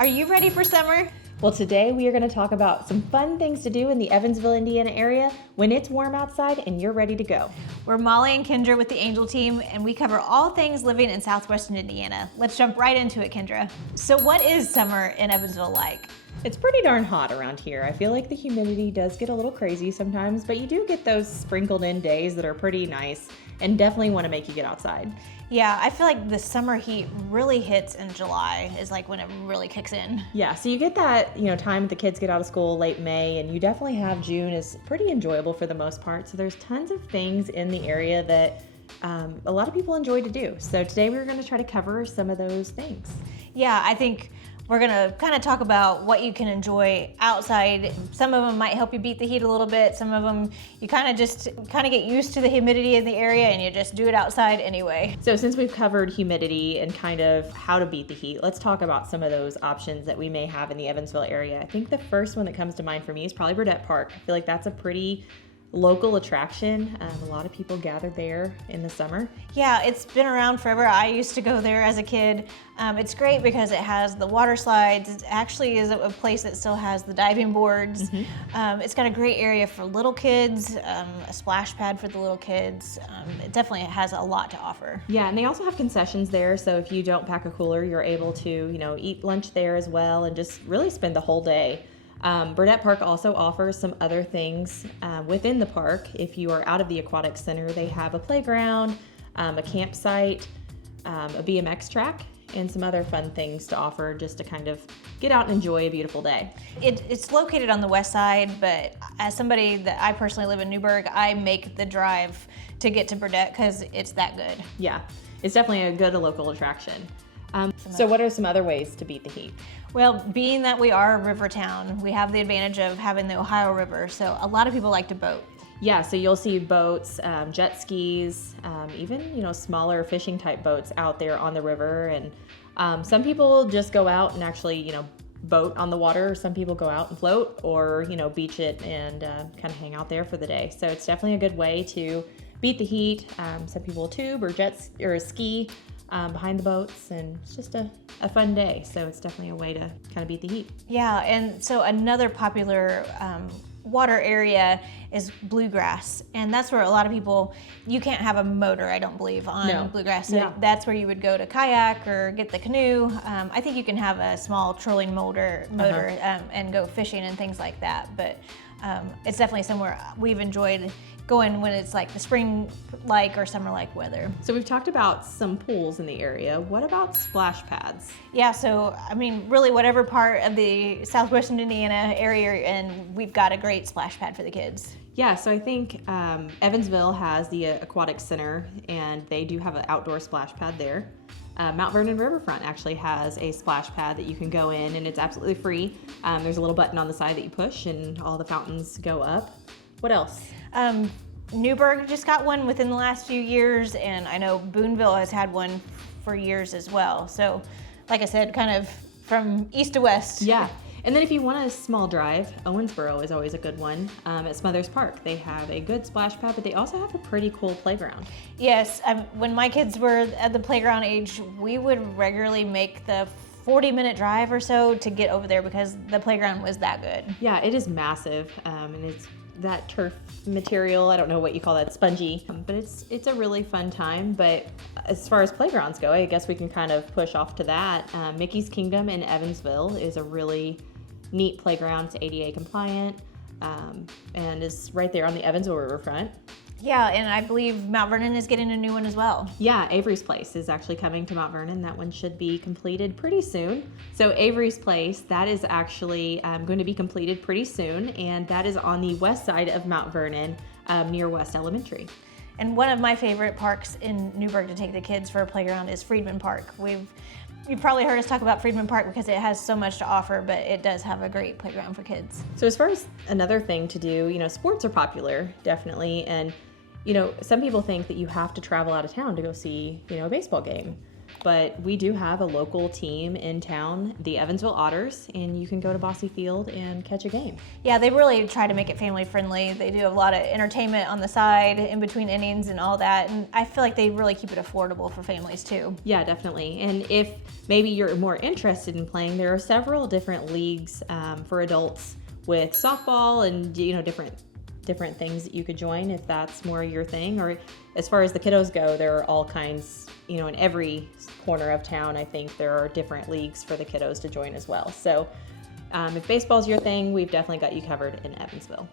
Are you ready for summer? Well, today we are going to talk about some fun things to do in the Evansville, Indiana area when it's warm outside and you're ready to go. We're Molly and Kendra with the Angel Team, and we cover all things living in southwestern Indiana. Let's jump right into it, Kendra. So what is summer in Evansville like? It's pretty darn hot around here. I feel like the humidity does get a little crazy sometimes, but you do get those sprinkled in days that are pretty nice and definitely want to make you get outside. Yeah, I feel like the summer heat really hits in July is like when it really kicks in. Yeah, so you get that, time that the kids get out of school late May, and you definitely have June is pretty enjoyable for the most part. So there's tons of things in the area that a lot of people enjoy to do. So today we're going to try to cover some of those things. Yeah, I think we're gonna kind of talk about what you can enjoy outside. Some of them might help you beat the heat a little bit. Some of them you kind of get used to the humidity in the area and you just do it outside anyway. So since we've covered humidity and kind of how to beat the heat, let's talk about some of those options that we may have in the Evansville area. I think the first one that comes to mind for me is probably Burdett Park. I feel like that's a pretty local attraction. A lot of people gather there in the summer. Yeah, it's been around forever. I used to go there as a kid. It's great because it has the water slides. It actually is a place that still has the diving boards. Mm-hmm. It's got a great area for little kids, a splash pad for the little kids. It definitely has a lot to offer. Yeah, and they also have concessions there. So if you don't pack a cooler, you're able to, eat lunch there as well and just really spend the whole day. Burdett Park also offers some other things within the park. If you are out of the aquatic center, they have a playground, a campsite, a BMX track, and some other fun things to offer just to kind of get out and enjoy a beautiful day. It's located on the west side, but as somebody that I personally live in Newburgh, I make the drive to get to Burdett because it's that good. Yeah, it's definitely a good local attraction. So what are some other ways to beat the heat? Well, being that we are a river town, we have the advantage of having the Ohio River, so a lot of people like to boat. Yeah, so you'll see boats, jet skis, even, smaller fishing type boats out there on the river. And some people just go out and actually, boat on the water. Some people go out and float or, beach it and kind of hang out there for the day. So it's definitely a good way to beat the heat. Some people tube or ski behind the boats, and it's just a fun day. So it's definitely a way to kind of beat the heat. Yeah, and so another popular water area is Bluegrass, and that's where a lot of people, you can't have a motor, I don't believe, on Bluegrass. So yeah. That's where you would go to kayak or get the canoe. I think you can have a small trolling motor and go fishing and things like that, but it's definitely somewhere we've enjoyed going when it's like the spring-like or summer-like weather. So we've talked about some pools in the area. What about splash pads? Yeah, so really whatever part of the southwestern Indiana area you're in, we've got a great splash pad for the kids. Yeah, so I think Evansville has the Aquatic Center, and they do have an outdoor splash pad there. Mount Vernon Riverfront actually has a splash pad that you can go in, and it's absolutely free. There's a little button on the side that you push, and all the fountains go up. What else? Newburgh just got one within the last few years, and I know Boonville has had one for years as well. So, like I said, kind of from east to west. Yeah. And then if you want a small drive, Owensboro is always a good one. At Smothers Park, they have a good splash pad, but they also have a pretty cool playground. Yes, when my kids were at the playground age, we would regularly make the 40-minute drive or so to get over there because the playground was that good. Yeah, it is massive, and it's that turf material, I don't know what you call that, spongy, but it's a really fun time. But as far as playgrounds go, I guess we can kind of push off to that. Mickey's Kingdom in Evansville is a really neat playground. It's ADA compliant, and is right there on the Evansville Riverfront. Yeah, and I believe Mount Vernon is getting a new one as well. Yeah, Avery's Place is actually coming to Mount Vernon. That one should be completed pretty soon. So Avery's Place, that is actually going to be completed pretty soon, and that is on the west side of Mount Vernon, near West Elementary. And one of my favorite parks in Newburgh to take the kids for a playground is Friedman Park. You've probably heard us talk about Friedman Park because it has so much to offer, but it does have a great playground for kids. So as far as another thing to do, sports are popular, definitely, and some people think that you have to travel out of town to go see, a baseball game. But we do have a local team in town, the Evansville Otters, and you can go to Bosse Field and catch a game. Yeah, they really try to make it family friendly. They do a lot of entertainment on the side, in between innings and all that. And I feel like they really keep it affordable for families too. Yeah, definitely. And if maybe you're more interested in playing, there are several different leagues for adults with softball and different things that you could join if that's more your thing. Or as far as the kiddos go, there are all kinds, in every corner of town. I think there are different leagues for the kiddos to join as well. So if baseball's your thing, we've definitely got you covered in Evansville.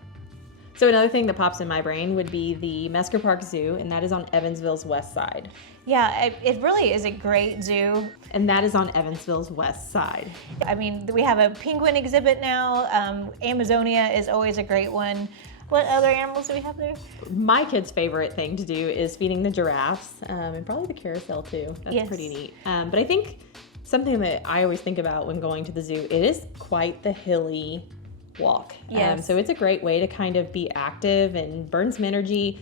So another thing that pops in my brain would be the Mesker Park Zoo, and that is on Evansville's west side. Yeah, it really is a great zoo. And that is on Evansville's west side. I mean, we have a penguin exhibit now. Amazonia is always a great one. What other animals do we have there? My kid's favorite thing to do is feeding the giraffes, and probably the carousel too. That's Yes. pretty neat. But I think something that I always think about when going to the zoo, it is quite the hilly walk. Yes. So it's a great way to kind of be active and burn some energy,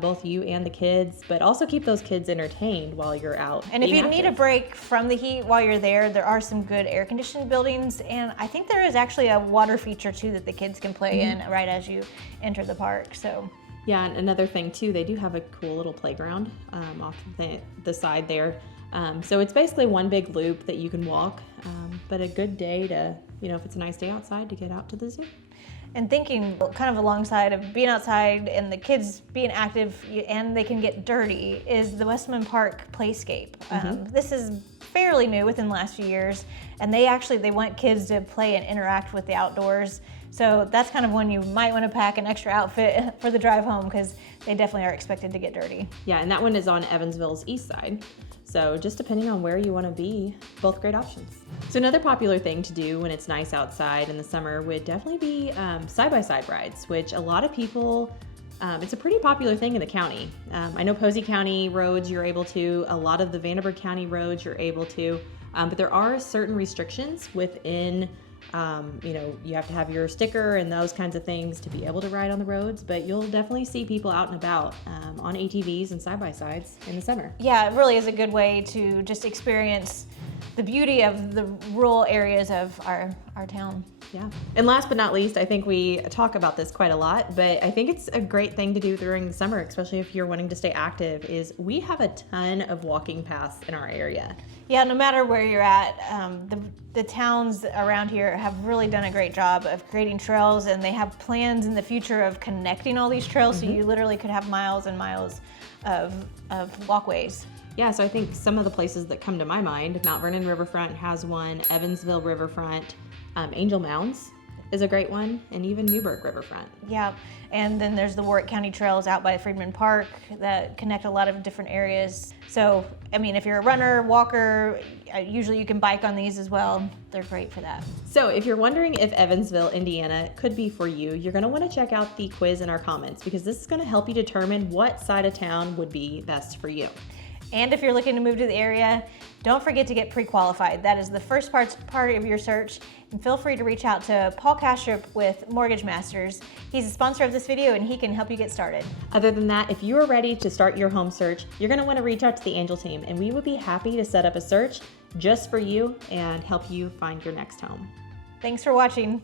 both you and the kids, but also keep those kids entertained while you're out. And if being you need a active. break from the heat while you're there are some good air-conditioned buildings, and I think there is actually a water feature too that the kids can play in right as you enter the park. So Yeah, and another thing too, they do have a cool little playground off the side there. So it's basically one big loop that you can walk, but a good day to, if it's a nice day outside, to get out to the zoo. and thinking kind of alongside of being outside and the kids being active and they can get dirty is the Westman Park Playscape. This is fairly new within the last few years, and they want kids to play and interact with the outdoors. So that's kind of when you might want to pack an extra outfit for the drive home, because they definitely are expected to get dirty. Yeah, and that one is on Evansville's east side. So just depending on where you want to be, both great options. So another popular thing to do when it's nice outside in the summer would definitely be side-by-side rides, which a lot of people, it's a pretty popular thing in the county. I know Posey County roads you're able to, a lot of the Vanderburgh County roads you're able to, but there are certain restrictions within you have to have your sticker and those kinds of things to be able to ride on the roads, but you'll definitely see people out and about on ATVs and side-by-sides in the summer. Yeah, it really is a good way to just experience the beauty of the rural areas of our town. Yeah. And last but not least, I think we talk about this quite a lot, but I think it's a great thing to do during the summer, especially if you're wanting to stay active, is we have a ton of walking paths in our area. Yeah, no matter where you're at, the towns around here have really done a great job of creating trails, and they have plans in the future of connecting all these trails, so you literally could have miles and miles of walkways. Yeah, so I think some of the places that come to my mind, Mount Vernon Riverfront has one, Evansville Riverfront, Angel Mounds is a great one, and even Newburgh Riverfront. Yeah, and then there's the Warwick County trails out by Freedman Park that connect a lot of different areas. So, I mean, if you're a runner, walker, usually you can bike on these as well. They're great for that. So if you're wondering if Evansville, Indiana could be for you, you're going to want to check out the quiz in our comments, because this is going to help you determine what side of town would be best for you. And if you're looking to move to the area, don't forget to get pre-qualified. That is the first part of your search. And feel free to reach out to Paul Kastrup with Mortgage Masters. He's a sponsor of this video, and he can help you get started. Other than that, if you are ready to start your home search, you're going to want to reach out to the Angel team, and we would be happy to set up a search just for you and help you find your next home. Thanks for watching.